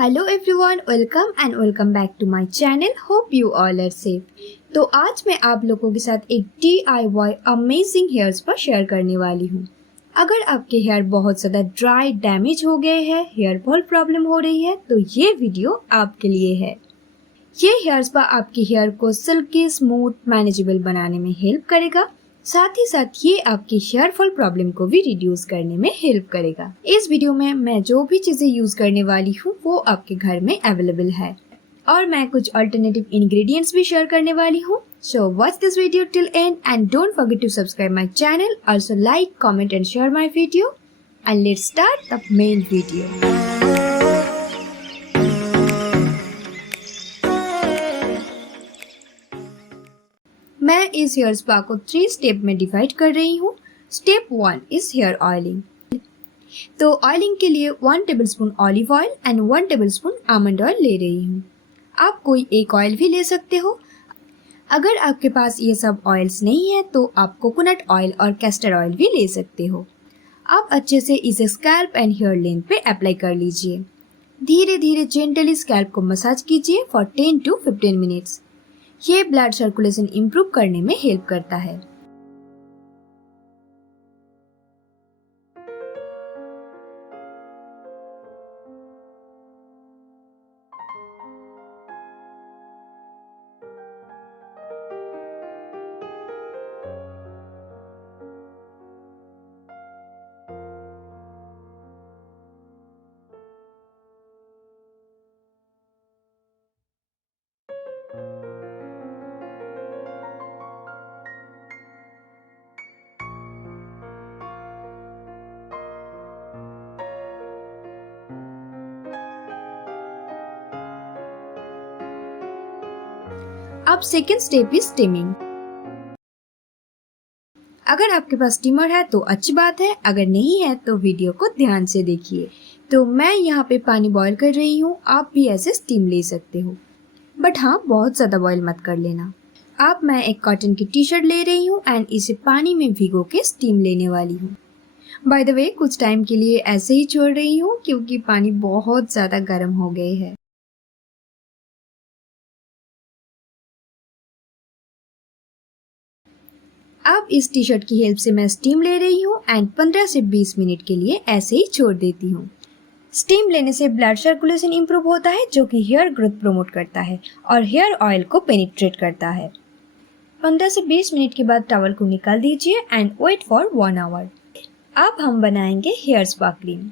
Hello everyone, welcome back to my channel. Hope you all are safe. तो आज मैं आप लोगों के साथ एक DIY amazing hair spa share करने वाली हूँ। अगर आपके हेयर बहुत ज़्यादा ड्राई डैमेज हो गए हैं, हेयर फॉल प्रॉब्लम हो रही है, तो ये वीडियो आपके लिए है। ये हेयर स्पा आपके हेयर को सिल्की, स्मूथ, मैनेजेबल बनाने में हेल्प करेगा। साथ ही साथ ये आपकी हेयर फॉल प्रॉब्लम को भी रिड्यूस करने में हेल्प करेगा। इस वीडियो में मैं जो भी चीजें यूज करने वाली हूँ वो आपके घर में अवेलेबल है और मैं कुछ अल्टरनेटिव इंग्रेडिएंट्स भी शेयर करने वाली हूँ। So watch this video till end and don't forget to subscribe my channel. Also like, comment and share my video. And let's start the main video. मैं इस हेयर स्पा को 3 step में divide कर रही हूँ। Step 1 is here oiling. तो oiling के लिए 1 tablespoon olive oil and 1 tablespoon almond oil ले रही हूँ। आप कोई एक ऑयल भी ले सकते हो। अगर आपके पास ये सब ऑयल्स नहीं है तो आप कोकोनट ऑयल और कैस्टर ऑयल भी ले सकते हो। आप अच्छे से इसे स्कैल्प एंड हेयर लेंथ पे अप्लाई कर लीजिए। धीरे धीरे जेंटली स्कैल्प को मसाज कीजिए फॉर 10 to 15 मिनट्स। ये ब्लड सर्कुलेशन इंप्रूव करने में हेल्प करता है। अब सेकेंड स्टेप इज स्टीमिंग। अगर आपके पास स्टीमर है तो अच्छी बात है, अगर नहीं है तो वीडियो को ध्यान से देखिए। तो मैं यहाँ पे पानी बॉईल कर रही हूँ, आप भी ऐसे स्टीम ले सकते हो, बट हाँ बहुत ज़्यादा बॉईल मत कर लेना। अब मैं एक कॉटन की टी-शर्ट ले रही हूँ एंड इसे पानी में भिगो के स्टीम लेने वाली हूँ। बाय द वे कुछ टाइम के लिए ऐसे ही छोड़ रही हूँ क्योंकि पानी बहुत ज़्यादा गर्म हो गए हैं। अब इस टी शर्ट की हेल्प से मैं स्टीम ले रही हूँ एंड 15 से 20 मिनट के लिए ऐसे ही छोड़ देती हूँ। स्टीम लेने से ब्लड सर्कुलेशन इंप्रूव होता है जो कि हेयर ग्रोथ प्रमोट करता है और हेयर ऑयल को पेनिट्रेट करता है। 15 से 20 मिनट के बाद टॉवल को निकाल दीजिए एंड वेट फॉर 1 आवर। अब हम बनाएंगे hair spa cream.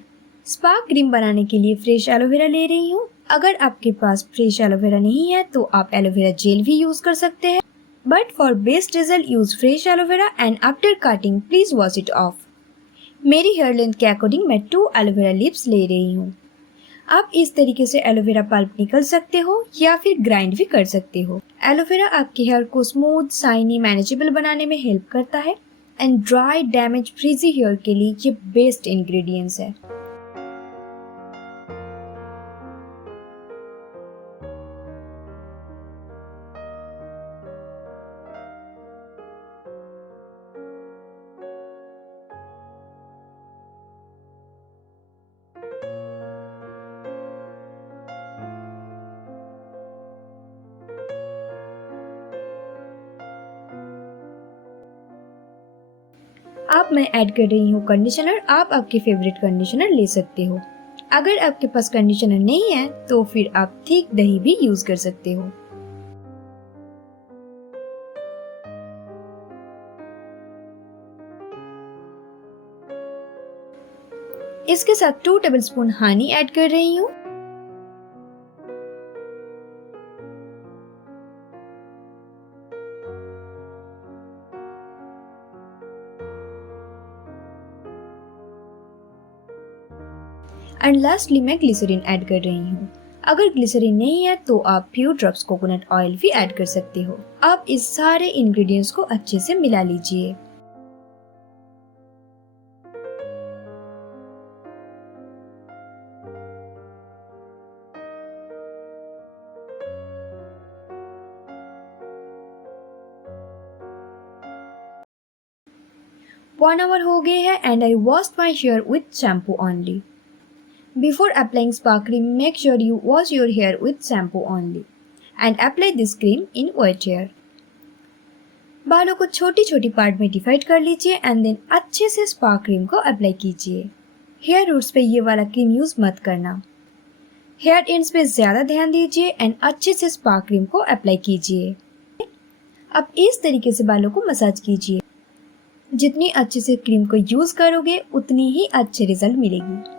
Spa cream बनाने के लिए फ्रेश एलोवेरा ले रही हूँ। अगर आपके पास फ्रेश एलोवेरा नहीं है तो आप एलोवेरा जेल भी यूज कर सकते हैं, but for best result use fresh aloe vera and after cutting please wash it off। मेरी हेयर लेंथ के अकॉर्डिंग मैं 2 एलोवेरा लिप्स ले रही हूँ। आप इस तरीके से एलोवेरा पल्प निकल सकते हो या फिर ग्राइंड भी कर सकते हो। एलोवेरा आपके हेयर को स्मूथ, शाइनी, मैनेजेबल बनाने में हेल्प करता है and dry, damage, frizzy hair के लिए ये बेस्ट इंग्रेडिएंट्स है। अब मैं ऐड कर रही हूँ कंडीशनर। आप आपके फेवरेट कंडीशनर ले सकते हो। अगर आपके पास कंडीशनर नहीं है तो फिर आप थिक दही भी यूज कर सकते हो। इसके साथ 2 टेबलस्पून हनी ऐड कर रही हूँ। एंड लास्टली मैं ग्लिसरीन ऐड कर रही हूँ। अगर ग्लिसरीन नहीं है तो आप फ्यू ड्रॉप्स कोकोनट ऑयल भी ऐड कर सकते हो। आप इस सारे इंग्रेडिएंट्स को अच्छे से मिला लीजिए। वन आवर हो गए हैं and I washed my hair with shampoo only. Before applying spa cream, make sure you wash your hair with shampoo only and apply this cream in wet hair. बालों को छोटी छोटी पार्ट में divide कर लीजिए एंड देन अच्छे से spa cream को अप्लाई कीजिए। हेयर रूट्स पे ये वाला क्रीम यूज मत करना। हेयर एंड्स पे ज्यादा ध्यान दीजिए एंड अच्छे से स्पा क्रीम को अप्लाई कीजिए। अब इस तरीके से बालों को मसाज कीजिए। जितनी अच्छे से क्रीम को यूज करोगे उतनी ही अच्छे रिजल्ट मिलेगी।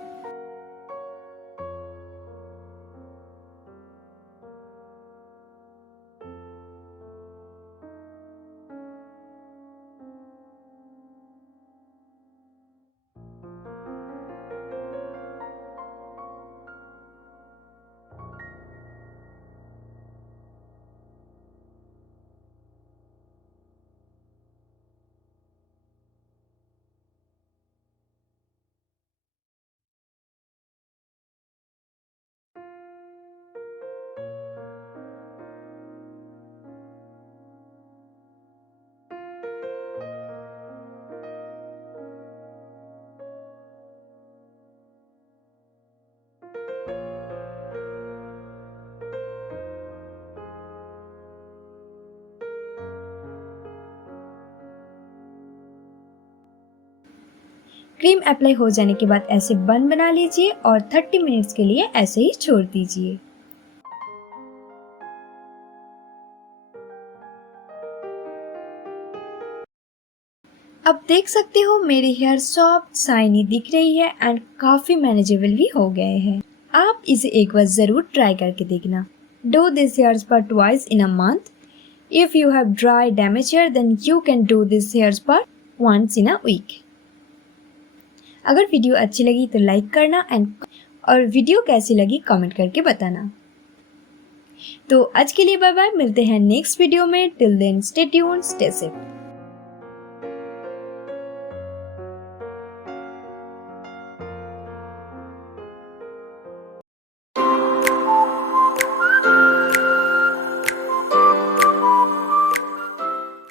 क्रीम अप्लाई हो जाने के बाद ऐसे बन बना लीजिए और 30 मिनट्स के लिए ऐसे ही छोड़ दीजिए। अब देख सकते हो मेरे हेयर सॉफ्ट शाइनी दिख रही है एंड काफी मैनेजेबल भी हो गए हैं। आप इसे एक बार जरूर ट्राई करके देखना। Do this hair spa twice in a month. If you have dry damage hair then you can do this hair spa once in a week. अगर वीडियो अच्छी लगी तो लाइक करना और वीडियो कैसी लगी कमेंट करके बताना। तो आज के लिए बाय बाय, मिलते हैं नेक्स्ट वीडियो में। Till then stay tuned, stay safe.